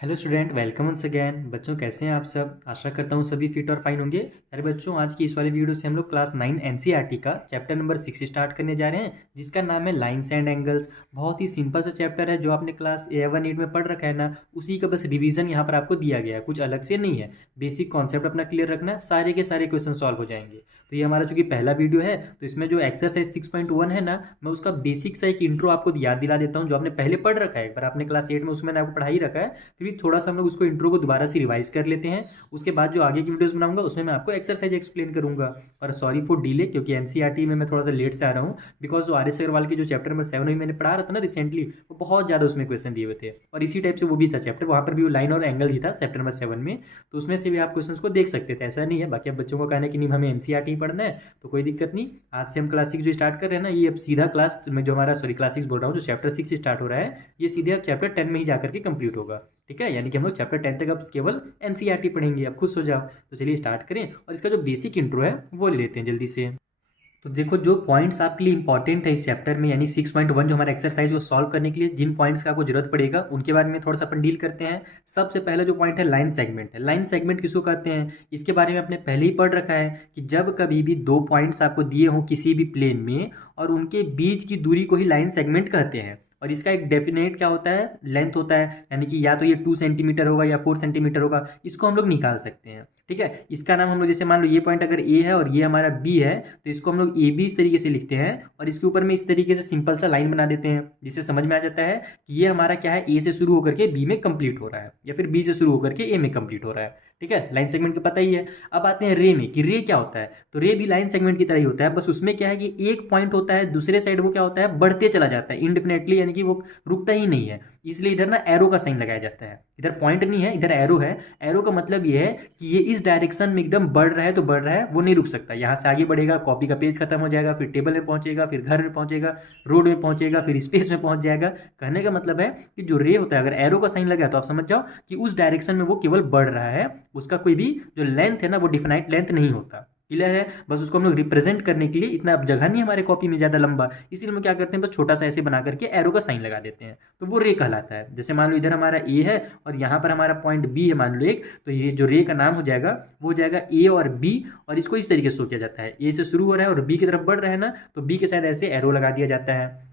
Hello student, welcome once again. बच्चों कैसे हैं आप सब? आशा करता हूँ सभी फिट और फाइन होंगे। अरे बच्चों, आज की इस वाली वीडियो से हम लोग क्लास 9 एनसीईआरटी का चैप्टर नंबर 6 स्टार्ट करने जा रहे हैं, जिसका नाम है लाइन्स एंड एंगल्स। बहुत ही सिंपल सा चैप्टर है, जो आपने क्लास 7 8 में पढ़ रखा है ना, उसी का बस रिवीजन यहाँ पर आपको दिया गया है, कुछ अलग से नहीं है। बेसिक कॉन्सेप्ट अपना क्लियर रखना है, सारे के सारे क्वेश्चन सॉल्व हो जाएंगे। तो ये हमारा चूंकि पहला वीडियो है, तो इसमें जो एक्सरसाइज 6.1 है ना, मैं उसका बेसिक सा एक इंट्रो आपको याद दिला देता हूँ, जो आपने पहले पढ़ रखा है। एक बार आपने क्लास 8 में उसमें आपको पढ़ा ही रखा है, फिर भी थोड़ा सा हम लोग उसको इंट्रो को दोबारा से रिवाइज कर लेते हैं। उसके बाद जो आगे की वीडियोस बनाऊंगा उसमें मैं आपको एक्सरसाइज एक्सप्लेन करूंगा। और सॉरी फॉर डिले, क्योंकि एनसीईआरटी में मैं थोड़ा सा लेट से आ रहा हूँ, बिकॉज जो आर एस अग्रवाल की जो चैप्टर नंबर 7 मैंने पढ़ा रहा था ना रिसेंटली, वो बहुत ज़्यादा उसमें क्वेश्चन दिए हुए थे, और इसी टाइप से वो भी था चैप्टर, वहाँ पर भी वो लाइन और एंगल ही था चैप्टर नंबर 7 में। तो उसमें से भी आप क्वेश्चन को देख सकते थे, ऐसा नहीं है। बाकी अब बच्चों का कहना है कि नहीं, हमें एनसीईआरटी पढ़ना है, तो कोई दिक्कत नहीं। आज से हम क्लास 6 जो स्टार्ट कर रहे हैं ना, ये अब सीधा क्लास में जो हमारा, सॉरी क्लास 6 बोल रहा हूँ, जो चैप्टर 6 स्टार्ट हो रहा है, ये सीधे अब चैप्टर 10 में ही जाकर के कंप्लीट होगा। ठीक है, यानी कि हम लोग चैप्टर 10 तक अब केवल एनसीईआरटी पढ़ेंगे। अब खुश हो जाओ। तो चलिए स्टार्ट करें, और इसका जो बेसिक इंट्रो है वो ले लेते हैं जल्दी से। तो देखो, जो पॉइंट्स आपके लिए इंपॉर्टेंट है इस चैप्टर में, यानी 6.1 जो हमारा एक्सरसाइज को सॉल्व करने के लिए जिन पॉइंट्स का आपको जरूरत पड़ेगा, उनके बारे में थोड़ा सा अपन डील करते हैं। सबसे पहला जो पॉइंट है लाइन सेगमेंट है। लाइन सेगमेंट किसको कहते हैं, इसके बारे में आपने पहले ही पढ़ रखा है कि जब कभी भी दो पॉइंट्स आपको दिए हों किसी भी प्लेन में, और उनके बीच की दूरी को ही लाइन सेगमेंट कहते हैं। और इसका एक डेफिनेट क्या होता है, लेंथ होता है, यानी कि या तो ये 2 सेंटीमीटर होगा या 4 सेंटीमीटर होगा, इसको हम लोग निकाल सकते हैं। ठीक है, इसका नाम हम लोग, जैसे मान लो ये पॉइंट अगर ए है और ये हमारा बी है, तो इसको हम लोग ए बी इस तरीके से लिखते हैं, और इसके ऊपर में इस तरीके से सिंपल सा लाइन बना देते हैं, जिससे समझ में आ जाता है कि ये हमारा क्या है, ए से शुरू होकर के बी में कंप्लीट हो रहा है, या फिर बी से शुरू होकर के ए में कंप्लीट हो रहा है। ठीक है, लाइन सेगमेंट का पता ही है। अब आते हैं रे में, कि रे क्या होता है। तो रे भी लाइन सेगमेंट की तरह ही होता है, बस उसमें क्या है कि एक पॉइंट होता है, दूसरे साइड वो क्या होता है, बढ़ते चला जाता है इनडेफिनेटली, यानी कि वो रुकता ही नहीं है। इसलिए इधर ना एरो का साइन लगाया जाता है, इधर पॉइंट नहीं है, इधर एरो है। एरो का मतलब ये है कि ये इस डायरेक्शन में एकदम बढ़ रहा है तो बढ़ रहा है, वो नहीं रुक सकता। यहाँ से आगे बढ़ेगा, कॉपी का पेज खत्म हो जाएगा, फिर टेबल में पहुंचेगा, फिर घर में पहुंचेगा, रोड में पहुंचेगा, फिर स्पेस में पहुंच जाएगा। कहने का मतलब है कि जो रे होता है, अगर एरो का साइन लगा तो आप समझ जाओ कि उस डायरेक्शन में वो केवल बढ़ रहा है, उसका कोई भी जो लेंथ है ना, वो डिफाइनाइट लेंथ नहीं होता। क्लियर है? बस उसको हम लोग रिप्रेजेंट करने के लिए, इतना अब जगह नहीं है हमारे कॉपी में ज़्यादा लंबा, इसीलिए हम क्या करते हैं, बस छोटा सा ऐसे बना करके एरो का साइन लगा देते हैं, तो वो रे कहलाता है। जैसे मान लो इधर हमारा ए है और यहाँ पर हमारा पॉइंट बी है मान लो एक, तो ये जो रे का नाम हो जाएगा वो हो जाएगा ए और बी। और इसको इस तरीके से शो किया जाता है, ए से शुरू हो रहा है और बी की तरफ बढ़ रहा है ना, तो बी के साथ ऐसे एरो लगा दिया जाता है।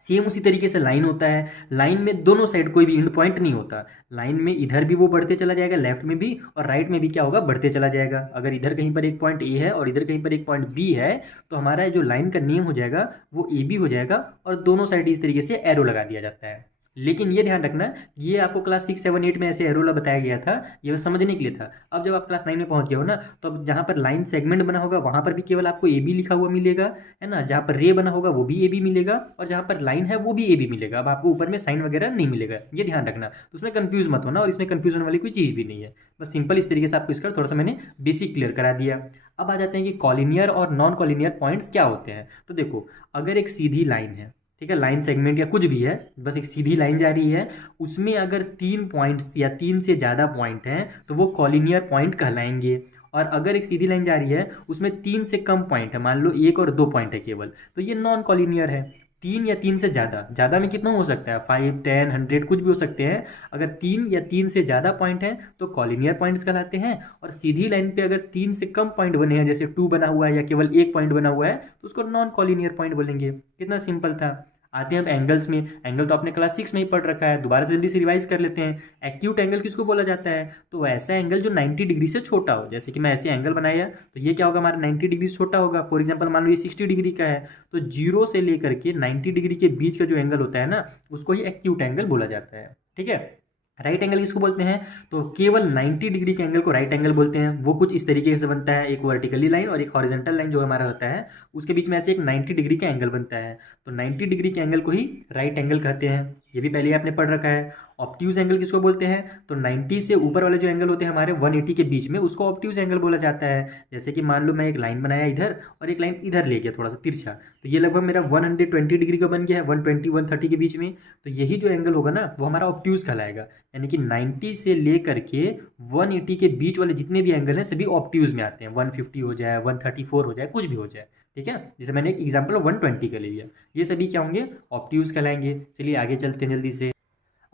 सेम उसी तरीके से लाइन होता है। लाइन में दोनों साइड कोई भी एंड पॉइंट नहीं होता। लाइन में इधर भी वो बढ़ते चला जाएगा, लेफ्ट में भी, और राइट में भी क्या होगा, बढ़ते चला जाएगा। अगर इधर कहीं पर एक पॉइंट ए है और इधर कहीं पर एक पॉइंट बी है, तो हमारा जो लाइन का नेम हो जाएगा वो ए बी हो जाएगा, और दोनों साइड इस तरीके से एरो लगा दिया जाता है। लेकिन ये ध्यान रखना, ये आपको क्लास 6 7 8 में ऐसे एरोला बताया गया था, ये बस समझने के लिए था। अब जब आप क्लास 9 में पहुंच गए हो ना, तो अब जहाँ पर लाइन सेगमेंट बना होगा वहाँ पर भी केवल आपको ए बी लिखा हुआ मिलेगा, है ना। जहाँ पर रे बना होगा वो भी ए बी मिलेगा, और जहाँ पर लाइन है वो भी ए बी मिलेगा। अब आपको ऊपर में साइन वगैरह नहीं मिलेगा, ये ध्यान रखना। तो उसमें कंफ्यूज मत होना, और इसमें कंफ्यूज होने वाली कोई चीज़ भी नहीं है। बस सिंपल इस तरीके से आपको इसका थोड़ा सा मैंने बेसिक क्लियर करा दिया। अब आ जाते हैं कि कॉलिनियर और नॉन कॉलिनियर पॉइंट्स क्या होते हैं। तो देखो, अगर एक सीधी लाइन है, ठीक है, लाइन सेगमेंट या कुछ भी है, बस एक सीधी लाइन जा रही है, उसमें अगर 3 पॉइंट्स या 3 से ज़्यादा पॉइंट हैं तो वो कॉलिनियर पॉइंट कहलाएंगे। और अगर एक सीधी लाइन जा रही है, उसमें 3 से कम पॉइंट है, मान लो 1 और 2 पॉइंट है केवल, तो ये नॉन कॉलिनियर है। 3 या 3 से ज़्यादा, ज़्यादा में कितना हो सकता है, 5 10 100 कुछ भी हो सकते हैं। अगर 3 या 3 से ज़्यादा पॉइंट हैं तो कॉलिनियर पॉइंट्स कहलाते हैं। और सीधी लाइन पे अगर 3 से कम पॉइंट बने हैं, जैसे 2 बना हुआ है या केवल 1 पॉइंट बना हुआ है, तो उसको नॉन कॉलिनियर पॉइंट बोलेंगे। कितना सिंपल था। आते हैं अब एंगल्स में। एंगल तो आपने क्लास 6 में ही पढ़ रखा है, दोबारा से जल्दी से रिवाइज कर लेते हैं। एक्यूट एंगल किसको बोला जाता है, तो ऐसा एंगल जो 90 डिग्री से छोटा हो। जैसे कि मैं ऐसे एंगल बनाया, तो ये क्या होगा, हमारा 90 डिग्री से छोटा होगा। फॉर एग्जांपल मान लो ये 60 डिग्री का है, तो 0 से लेकर के 90 डिग्री के बीच का जो एंगल होता है ना, उसको ही एक्यूट एंगल बोला जाता है। ठीक है। राइट एंगल किसको बोलते हैं, तो केवल 90 डिग्री के एंगल को राइट एंगल बोलते हैं। वो कुछ इस तरीके से बनता है, एक वर्टिकली लाइन और एक हॉरिजॉन्टल लाइन जो हमारा रहता है, उसके बीच में ऐसे एक 90 डिग्री का एंगल बनता है, तो 90 डिग्री के एंगल को ही राइट एंगल कहते हैं। ये भी पहले आपने पढ़ रखा है। ऑब्ट्यूज एंगल किसको बोलते हैं, तो 90 से ऊपर वाले जो एंगल होते हैं हमारे 180 के बीच में, उसको ऑब्ट्यूज एंगल बोला जाता है। जैसे कि मान लो मैं एक लाइन बनाया इधर और एक लाइन इधर ले गया थोड़ा सा तिरछा, तो ये लगभग मेरा 120 डिग्री का बन गया है, 120 130 के बीच में। तो यही जो एंगल होगा ना, वो हमारा ऑब्ट्यूज कहलाएगा। यानी कि 90 से लेकर के 180 के बीच वाले जितने भी एंगल हैं सभी ऑब्ट्यूज में आते हैं। 150 हो जाए, 134 हो जाए, कुछ भी हो जाए। ठीक है, जैसे मैंने एक एग्जाम्पल 120 का ले लिया, ये सभी क्या होंगे, ऑब्ट्यूज कहलाएंगे। चलिए आगे चलते हैं जल्दी से।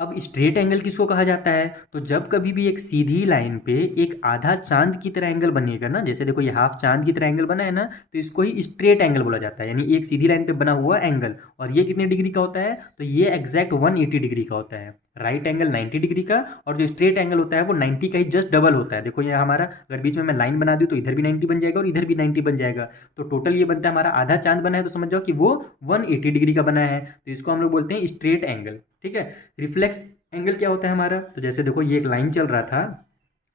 अब स्ट्रेट एंगल किसको कहा जाता है? तो जब कभी भी एक सीधी लाइन पे एक आधा चांद की तरह एंगल बनेगा ना, जैसे देखो ये हाफ चांद की तरह एंगल बना है ना, तो इसको ही स्ट्रेट एंगल बोला जाता है। यानी एक सीधी लाइन पे बना हुआ एंगल, और ये कितने डिग्री का होता है? तो ये एग्जैक्ट 180 डिग्री का होता है। राइट एंगल 90 डिग्री का, और जो स्ट्रेट एंगल होता है वो 90 का ही जस्ट डबल होता है। देखो ये हमारा, अगर बीच में मैं लाइन बना दूँ तो इधर भी 90 बन जाएगा और इधर भी 90 बन जाएगा। तो टोटल ये बनता है हमारा, आधा चांद बना है तो समझ जाओ कि वो 180 डिग्री का बना है। तो इसको हम लोग बोलते हैं स्ट्रेट एंगल। ठीक है। रिफ्लेक्स एंगल क्या होता है हमारा? तो जैसे देखो ये एक लाइन चल रहा था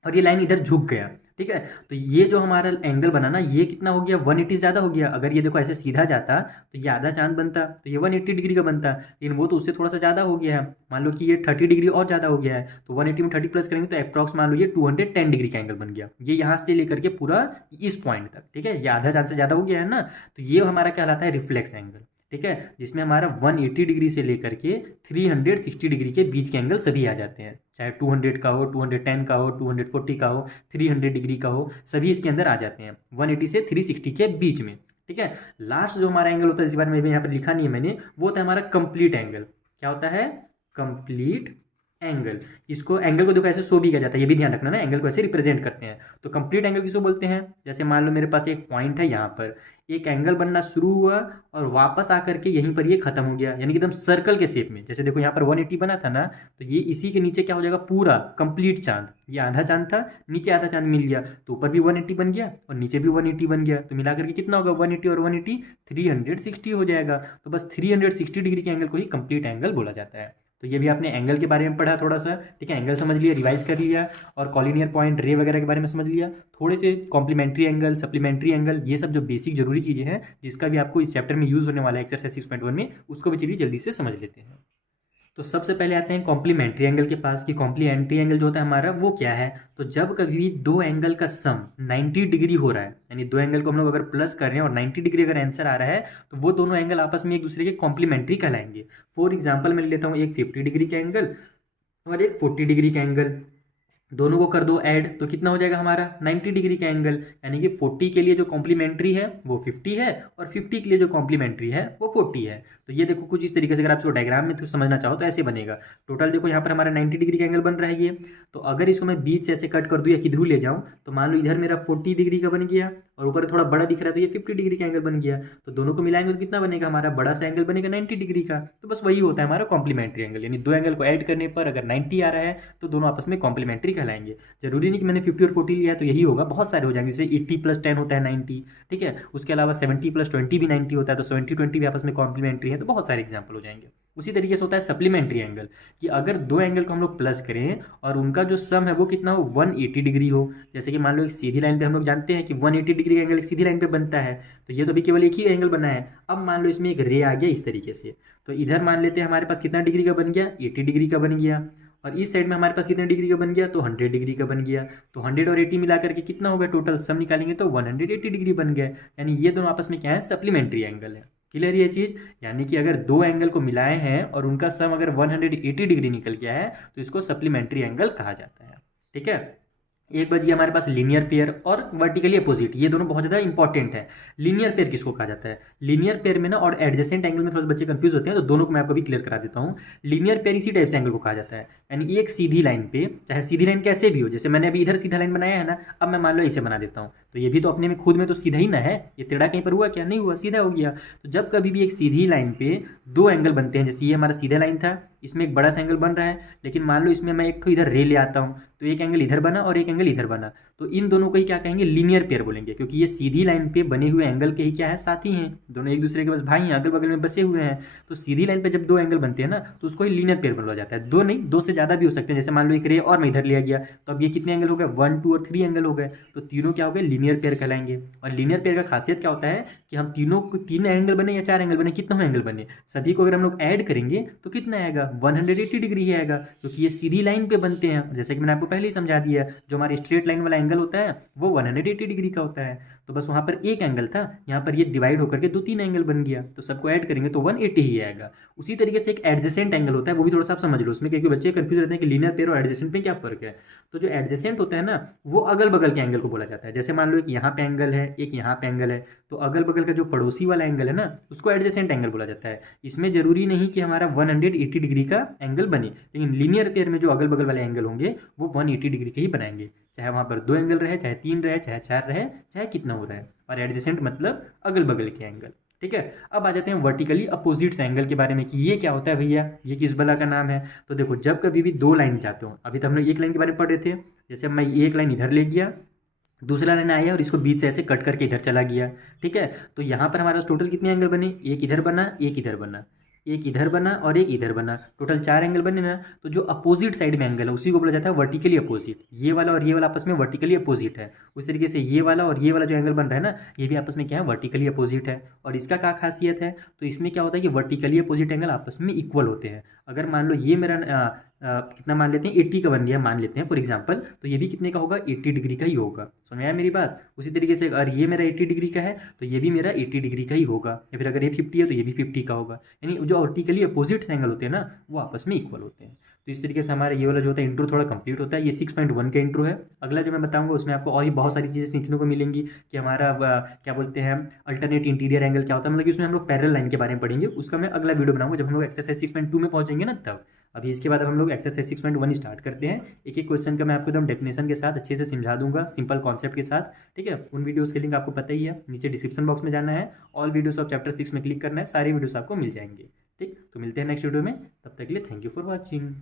और ये लाइन इधर झुक गया। ठीक है। तो ये जो हमारा एंगल बना ना, ये कितना हो गया? 180 ज़्यादा हो गया। अगर ये देखो ऐसे सीधा जाता तो ये आधा चांद बनता, तो ये 180 डिग्री का बनता, लेकिन वो तो उससे थोड़ा सा ज़्यादा हो गया है। मान लो कि ये 30 डिग्री और ज़्यादा हो गया है, तो 180 में 30 प्लस करेंगे तो अप्रॉक्स मान लो ये 210 डिग्री का एंगल बन गया। ये यहाँ से लेकर के पूरा इस पॉइंट तक। ठीक है। ये आधा चांद से ज़्यादा हो गया है ना, तो ये हमारा कहलाता है रिफ्लेक्स एंगल। ठीक है। जिसमें हमारा 180 डिग्री से लेकर के 360 डिग्री के बीच के एंगल सभी आ जाते हैं, चाहे 200 का हो, 210 का हो, 240 का हो, 300 डिग्री का हो, सभी इसके अंदर आ जाते हैं 180 से 360 के बीच में। ठीक है। लास्ट जो हमारा एंगल होता है, इस बार में भी यहाँ पर लिखा नहीं है मैंने, वो होता है हमारा कंप्लीट एंगल। क्या होता है? Complete angle. इसको एंगल को देखो ऐसे शो भी किया जाता है, ये भी ध्यान रखना ना, एंगल को ऐसे रिप्रेजेंट करते हैं। तो कंप्लीट एंगल किसको बोलते हैं? जैसे मान लो मेरे पास एक पॉइंट है, यहाँ पर एक एंगल बनना शुरू हुआ और वापस आकर के यहीं पर ये खत्म हो गया, यानी कि एकदम सर्कल के शेप में। जैसे देखो यहाँ पर 180 बना था ना, तो ये इसी के नीचे क्या हो जाएगा? पूरा कंप्लीट चांद। ये आधा चांद था, नीचे आधा चांद मिल गया, तो ऊपर भी 180 बन गया और नीचे भी 180 बन गया। तो मिलाकर के कितना होगा? 180 और 180 360 हो जाएगा। तो बस 360 डिग्री के एंगल को ही कंप्लीट एंगल बोला जाता है। तो ये भी आपने एंगल के बारे में पढ़ा थोड़ा सा। ठीक है। एंगल समझ लिया, रिवाइज कर लिया, और कॉलिनियर पॉइंट, रे वगैरह के बारे में समझ लिया। थोड़े से कॉम्प्लीमेंट्री एंगल, सप्लीमेंट्री एंगल, ये सब जो बेसिक जरूरी चीज़ें हैं जिसका भी आपको इस चैप्टर में यूज़ होने वाला है एक्सरसाइज 6.1 में, उसको भी चलिए जल्दी से समझ लेते हैं। तो सबसे पहले आते हैं कॉम्प्लीमेंट्री एंगल के पास, कि कॉम्प्लीमेंट्री एंगल जो होता है हमारा वो क्या है? तो जब कभी भी दो एंगल का सम 90 डिग्री हो रहा है, यानी दो एंगल को हम लोग अगर प्लस कर रहे हैं और 90 डिग्री अगर आंसर आ रहा है, तो वो दोनों एंगल आपस में एक दूसरे के कॉम्प्लीमेंट्री कहलाएंगे। फॉर एग्जाम्पल मैं लेता हूँ एक 50 डिग्री का एंगल और एक 40 डिग्री का एंगल, दोनों को कर दो ऐड, तो कितना हो जाएगा हमारा? 90 डिग्री का एंगल। यानी कि 40 के लिए जो कॉम्प्लीमेंट्री है वो 50 है, और 50 के लिए जो कॉम्प्लीमेंट्री है वो 40 है। तो ये देखो कुछ इस तरीके से, अगर आप इसको डायग्राम में तो समझना चाहो तो ऐसे बनेगा। टोटल देखो यहाँ पर हमारा 90 डिग्री का एंगल बन रहा है ये। तो अगर इसको मैं बीच से ऐसे कट कर दूँ या किधर ले जाऊँ, तो मान लो इधर मेरा 40 डिग्री का बन गया और ऊपर थोड़ा बड़ा दिख रहा है, तो ये 50 डिग्री का एंगल बन गया। तो दोनों को मिलाएंगे तो कितना बनेगा? हमारा बड़ा सा एंगल बनेगा 90 डिग्री का। तो बस वही होता है हमारा कॉम्प्लीमेंट्री एंगल, यानी दो एंगल को ऐड करने पर अगर 90 आ रहा है तो दोनों आपस में कॉम्प्लीमेंट्री कहलाएंगे। जरूरी नहीं कि मैंने 50 और 40 लिया है तो यही होगा, बहुत सारे हो जाएंगे। जैसे 80 + 10 होता है 90। ठीक है। उसके अलावा 70 + 20 भी 90 होता है, तो 70-20 भी आपस में कॉम्प्लीमेंट्री है। तो बहुत सारे एग्जाम्पल हो जाएंगे। उसी तरीके से होता है सप्लीमेंट्री एंगल, कि अगर दो एंगल को हम लोग प्लस करें और उनका जो सम है वो कितना हो? 180 डिग्री हो। जैसे कि मान लो एक सीधी लाइन पे हम लोग जानते हैं कि 180 डिग्री का एंगल एक सीधी लाइन पे बनता है, तो ये तो अभी केवल एक ही एंगल बना है। अब मान लो इसमें एक रे आ गया इस तरीके से, तो इधर मान लेते हैं हमारे पास कितना डिग्री का बन गया? 80 डिग्री का बन गया। और इस साइड में हमारे पास कितने डिग्री का बन गया? तो 100 डिग्री का बन गया। तो 100 और 80 मिला करके कितना हो गया? टोटल सम निकालेंगे तो 180 डिग्री बन गया। यानी ये दोनों आपस में क्या है? सप्लीमेंट्री एंगल है। क्लियर ये चीज़? यानी कि अगर दो एंगल को मिलाए हैं और उनका सम अगर 180 डिग्री निकल गया है तो इसको सप्लीमेंट्री एंगल कहा जाता है। ठीक है। एक बच गया हमारे पास लीनियर पेयर और वर्टिकली अपोजिट, ये दोनों बहुत ज़्यादा इंपॉर्टेंट है। लीनियर पेयर किसको कहा जाता है? लीनियर पेयर में ना और एडजेसेंट एंगल में थोड़ा बच्चे कंफ्यूज होते हैं, तो दोनों को मैं आपको भी क्लियर करा देता हूँ। लीनियर पेयर इसी टाइप से एंगल को कहा जाता है, यानी एक सीधी लाइन पे, चाहे सीधी लाइन कैसे भी हो, जैसे मैंने अभी इधर सीधा लाइन बनाया है ना, अब मैं मान लो इसे बना देता हूँ, तो ये भी तो अपने में खुद में तो सीधा ही ना है, ये टेढ़ा कहीं पर हुआ क्या? नहीं हुआ, सीधा हो गया। तो जब कभी भी एक सीधी लाइन पे दो एंगल बनते हैं, जैसे ये हमारा सीधा लाइन था, इसमें एक बड़ा सा एंगल बन रहा है, लेकिन मान लो इसमें मैं एक तो इधर रे ले आता हूँ, तो एक एंगल इधर बना और एक एंगल इधर बना, तो इन दोनों को ही क्या कहेंगे? लीनियर पेयर बोलेंगे, क्योंकि ये सीधी लाइन पे बने हुए एंगल के ही क्या है? साथी हैं, दोनों एक दूसरे के बस भाई हैं, अगल बगल में बसे हुए हैं। तो सीधी लाइन पे जब दो एंगल बनते हैं ना, तो उसको ही लीनियर पेयर बोला जाता है। दो नहीं, दो से ज़्यादा भी हो सकते हैं। जैसे मान लो एक रे और मैं इधर लिया गया, तो अब ये कितने एंगल हो गए? 1, 2 और 3 एंगल हो गए, तो तीनों क्या हो गए? लीनियर पेयर कहलाएंगे। और लीनियर पेयर का खासियत क्या होता है कि हम तीनों को, तीन एंगल बने या चार एंगल बने, कितना एंगल बने, सभी को अगर हम लोग ऐड करेंगे तो कितना आएगा? 180 डिग्री ही आएगा, क्योंकि ये सीधी लाइन पे बनते हैं। जैसे कि मैंने आपको पहले ही समझा दिया, जो हमारी स्ट्रेट लाइन वाला एंगल होता है वो 180 डिग्री का होता है। तो बस वहाँ पर एक एंगल था, यहाँ पर ये डिवाइड होकर के 2-3 एंगल बन गया, तो सबको ऐड करेंगे तो 180 ही आएगा। उसी तरीके से एक एडजेसेंट एंगल होता है, वो भी थोड़ा सा आप समझ लो उसमें, क्योंकि बच्चे कंफ्यूज रहते हैं कि लीनियर पेयर और एडजेसेंट में क्या फर्क है। तो जो एडजेसेंट होता है ना, वो अगल बगल के एंगल को बोला जाता है। जैसे मान लो एक यहाँ पे एंगल है, एक यहाँ पे एंगल है, तो अगल बगल का जो पड़ोसी वाला एंगल है ना, उसको एडजेसेंट एंगल बोला जाता है। इसमें जरूरी नहीं कि हमारा 180 डिग्री का एंगल बने, लेकिन लीनियर पेयर में जो अगल बगल वाले एंगल होंगे वो 180 डिग्री के ही बनाएंगे, चाहे वहाँ पर 2 एंगल रहे, चाहे 3 रहे, चाहे 4 रहे, चाहे कितना हो रहा है। और एडजेसेंट मतलब अगल बगल के एंगल। ठीक है, अब आ जाते हैं वर्टिकली अपोजिट्स एंगल के बारे में कि ये क्या होता है भैया, ये किस बला का नाम है। तो देखो, जब कभी भी 2 लाइन जाते हो, अभी तो हम लोग एक लाइन के बारे में पढ़ रहे थे, जैसे मैं एक लाइन इधर ले गया, दूसरा लाइन आया और इसको बीच से ऐसे कट करके इधर चला गया। ठीक है, तो यहाँ पर हमारा टोटल कितने एंगल बने, एक इधर बना, एक इधर बना, एक इधर बना और एक इधर बना, टोटल 4 एंगल बने ना। तो जो अपोजिट साइड में एंगल है उसी को बोला जाता है वर्टिकली अपोजिट। ये वाला और ये वाला आपस में वर्टिकली अपोजिट है। उस तरीके से ये वाला और ये वाला जो एंगल बन रहा है ना, ये भी आपस में क्या है, वर्टिकली अपोजिट है। और इसका क्या खासियत है, तो इसमें क्या होता है कि वर्टिकली अपोजिट एंगल आपस में इक्वल होते हैं। अगर मान लो ये मेरा कितना मान लेते हैं, 80 का बन गया मान लेते हैं फॉर एग्जांपल, तो ये भी कितने का होगा, 80 डिग्री का ही होगा। समझ में आया मेरी बात। उसी तरीके से अगर ये मेरा 80 डिग्री का है तो ये भी मेरा 80 डिग्री का ही होगा, या फिर अगर ये 50 है तो ये भी 50 का होगा। यानी जो वर्टिकली अपोजिट एंगल होते हैं ना, वो आपस में इक्वल होते हैं। तो इस तरीके से हमारा ये वाला जो होता है इंट्रो थोड़ा कंप्लीट होता है। ये 6.1 का इंट्रो है। अगला जो मैं बताऊंगा उसमें आपको और भी बहुत सारी चीज़ें सीखने को मिलेंगी कि हमारा क्या बोलते हैं अल्टरनेट इंटीरियर एंगल क्या होता है, मतलब कि उसमें हम लोग पैरेलल लाइन के बारे में पढ़ेंगे। उसका मैं अगला वीडियो बनाऊंगा जब हम लोग एक्सरसाइज 6.2 में पहुंचेंगे ना तब। अभी इसके बाद अब हम लोग एक्सरसाइज 6.1 स्टार्ट करते हैं। एक एक क्वेश्चन का मैं आपको एकदम डेफिनेशन के साथ अच्छे से समझा दूंगा, सिंपल कॉन्सेप्ट के साथ। ठीक है, उन वीडियोस के लिंक आपको पता ही है, नीचे डिस्क्रिप्शन बॉक्स में जाना है, ऑल वीडियोस ऑफ चैप्टर 6 में क्लिक करना है, सारे वीडियोस आपको मिल जाएंगे। ठीक, तो मिलते हैं नेक्स्ट वीडियो में, तब तक के लिए थैंक यू फॉर वॉचिंग।